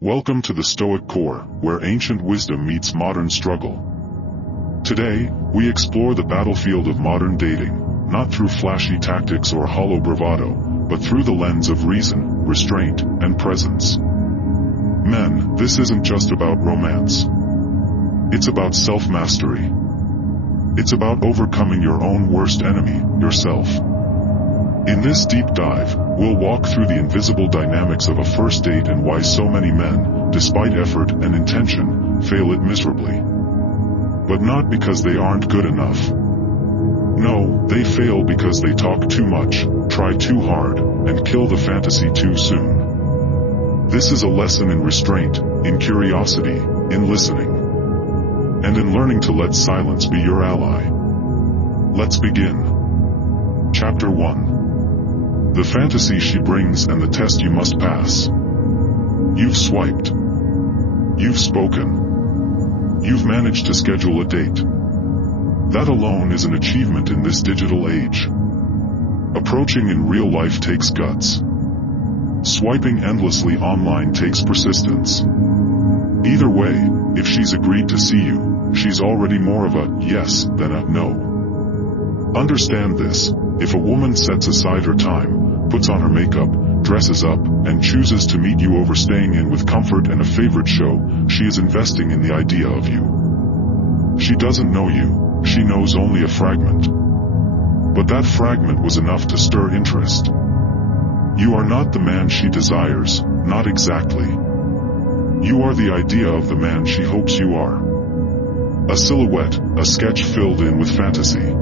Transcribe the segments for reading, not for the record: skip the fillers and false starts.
Welcome to the Stoic Core, where ancient wisdom meets modern struggle. Today, we explore the battlefield of modern dating, not through flashy tactics or hollow bravado, but through the lens of reason, restraint, and presence. Men, this isn't just about romance. It's about self-mastery. It's about overcoming your own worst enemy, yourself. In this deep dive, we'll walk through the invisible dynamics of a first date and why so many men, despite effort and intention, fail it miserably. But not because they aren't good enough. No, they fail because they talk too much, try too hard, and kill the fantasy too soon. This is a lesson in restraint, in curiosity, in listening, and in learning to let silence be your ally. Let's begin. Chapter 1. The fantasy she brings and the test you must pass. You've swiped. You've spoken. You've managed to schedule a date. That alone is an achievement in this digital age. Approaching in real life takes guts. Swiping endlessly online takes persistence. Either way, if she's agreed to see you, she's already more of a yes than a no. Understand this: if a woman sets aside her time, puts on her makeup, dresses up, and chooses to meet you over staying in with comfort and a favorite show, she is investing in the idea of you. She doesn't know you, she knows only a fragment. But that fragment was enough to stir interest. You are not the man she desires, not exactly. You are the idea of the man she hopes you are. A silhouette, a sketch filled in with fantasy.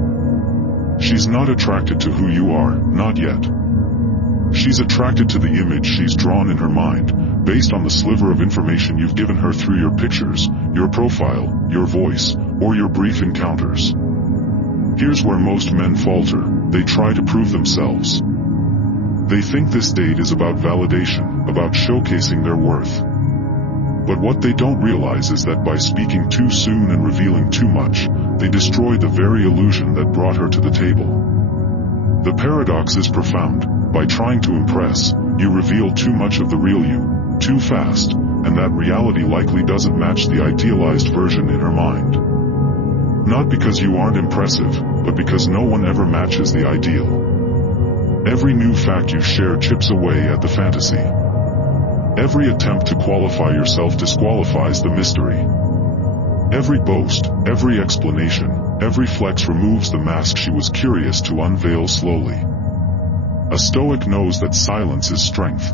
She's not attracted to who you are, not yet. She's attracted to the image she's drawn in her mind, based on the sliver of information you've given her through your pictures, your profile, your voice, or your brief encounters. Here's where most men falter: they try to prove themselves. They think this date is about validation, about showcasing their worth. But what they don't realize is that by speaking too soon and revealing too much, they destroy the very illusion that brought her to the table. The paradox is profound. By trying to impress, you reveal too much of the real you, too fast, and that reality likely doesn't match the idealized version in her mind. Not because you aren't impressive, but because no one ever matches the ideal. Every new fact you share chips away at the fantasy. Every attempt to qualify yourself disqualifies the mystery. Every boast, every explanation, every flex removes the mask she was curious to unveil slowly. A Stoic knows that silence is strength.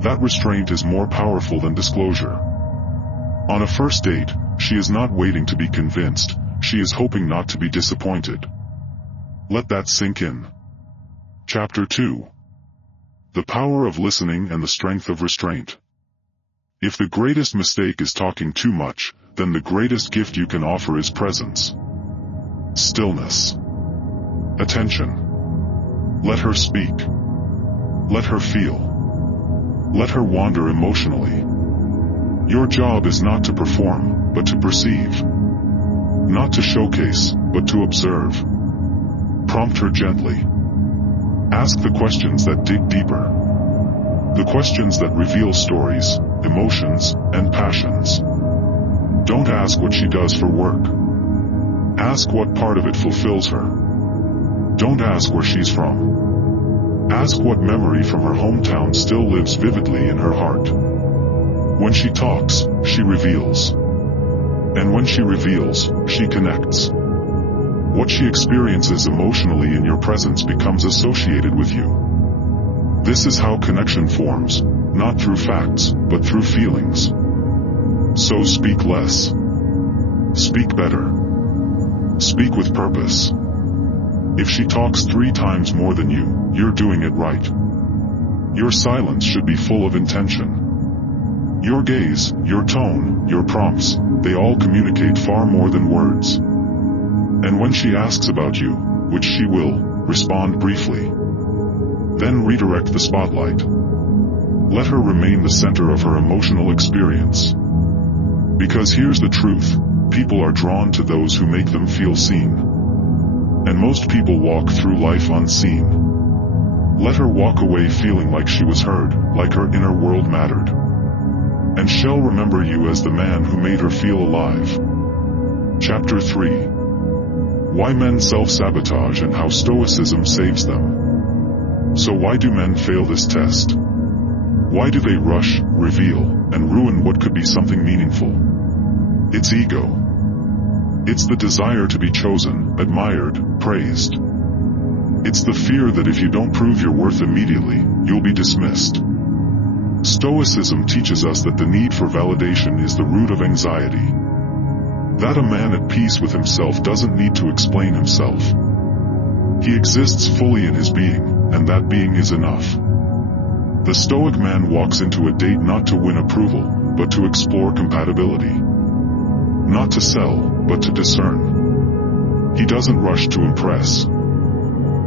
That restraint is more powerful than disclosure. On a first date, she is not waiting to be convinced, she is hoping not to be disappointed. Let that sink in. Chapter 2. The power of listening and the strength of restraint. If the greatest mistake is talking too much, then the greatest gift you can offer is presence. Stillness. Attention. Let her speak. Let her feel. Let her wander emotionally. Your job is not to perform, but to perceive. Not to showcase, but to observe. Prompt her gently. Ask the questions that dig deeper. The questions that reveal stories, emotions, and passions. Don't ask what she does for work. Ask what part of it fulfills her. Don't ask where she's from. Ask what memory from her hometown still lives vividly in her heart. When she talks, she reveals. And when she reveals, she connects. What she experiences emotionally in your presence becomes associated with you. This is how connection forms, not through facts, but through feelings. So speak less. Speak better. Speak with purpose. If she talks 3 times more than you, you're doing it right. Your silence should be full of intention. Your gaze, your tone, your prompts, they all communicate far more than words. And when she asks about you, which she will, respond briefly. Then redirect the spotlight. Let her remain the center of her emotional experience. Because here's the truth: people are drawn to those who make them feel seen. And most people walk through life unseen. Let her walk away feeling like she was heard, like her inner world mattered. shall remember you as the man who made her feel alive. Chapter 3. Why men self-sabotage and how Stoicism saves them. So why do men fail this test? Why do they rush, reveal, and ruin what could be something meaningful? It's ego. It's the desire to be chosen, admired, praised. It's the fear that if you don't prove your worth immediately, you'll be dismissed. Stoicism teaches us that the need for validation is the root of anxiety. That a man at peace with himself doesn't need to explain himself. He exists fully in his being, and that being is enough. The Stoic man walks into a date not to win approval, but to explore compatibility. Not to sell, but to discern. He doesn't rush to impress.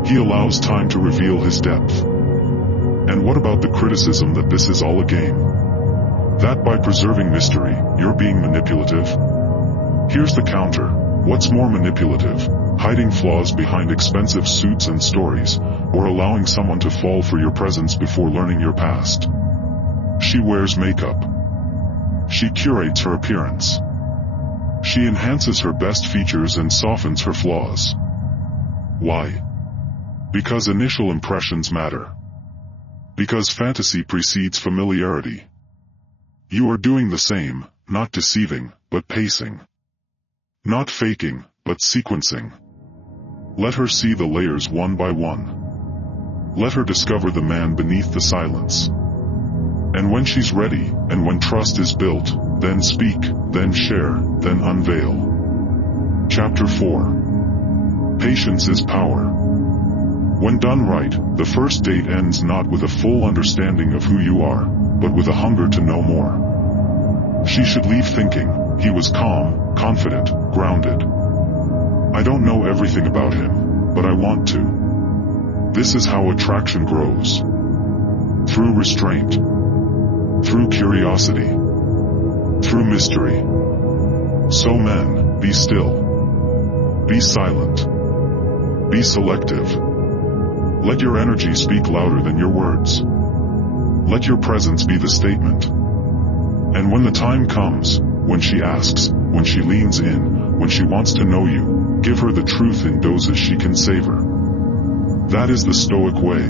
He allows time to reveal his depth. And what about the criticism that this is all a game? That by preserving mystery, you're being manipulative? Here's the counter. What's more manipulative? Hiding flaws behind expensive suits and stories, or allowing someone to fall for your presence before learning your past? She wears makeup. She curates her appearance. She enhances her best features and softens her flaws. Why? Because initial impressions matter. Because fantasy precedes familiarity. You are doing the same, not deceiving, but pacing. Not faking, but sequencing. Let her see the layers one by one. Let her discover the man beneath the silence. And when she's ready, and when trust is built, then speak, then share, then unveil. Chapter 4. Patience is power. When done right, the first date ends not with a full understanding of who you are, but with a hunger to know more. She should leave thinking, he was calm, confident, grounded. I don't know everything about him, but I want to. This is how attraction grows. Through restraint. Through curiosity. Through mystery. So men, be still. Be silent. Be selective. Let your energy speak louder than your words. Let your presence be the statement. And when the time comes, when she asks, when she leans in, when she wants to know you, give her the truth in doses she can savor. That is the Stoic way.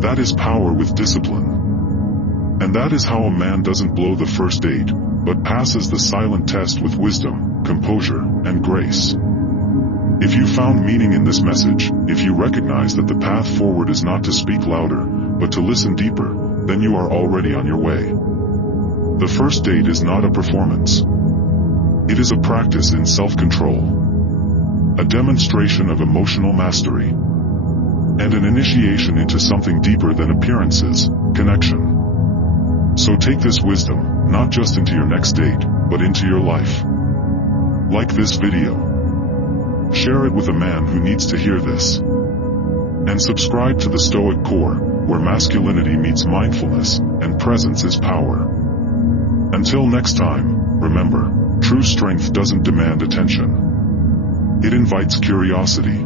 That is power with discipline. And that is how a man doesn't blow the first date, but passes the silent test with wisdom, composure, and grace. If you found meaning in this message, if you recognize that the path forward is not to speak louder, but to listen deeper, then you are already on your way. The first date is not a performance. It is a practice in self-control. A demonstration of emotional mastery. And an initiation into something deeper than appearances, connection. So take this wisdom, not just into your next date, but into your life. Like this video. Share it with a man who needs to hear this. And subscribe to the Stoic Core, where masculinity meets mindfulness, and presence is power. Until next time, remember, true strength doesn't demand attention. It invites curiosity.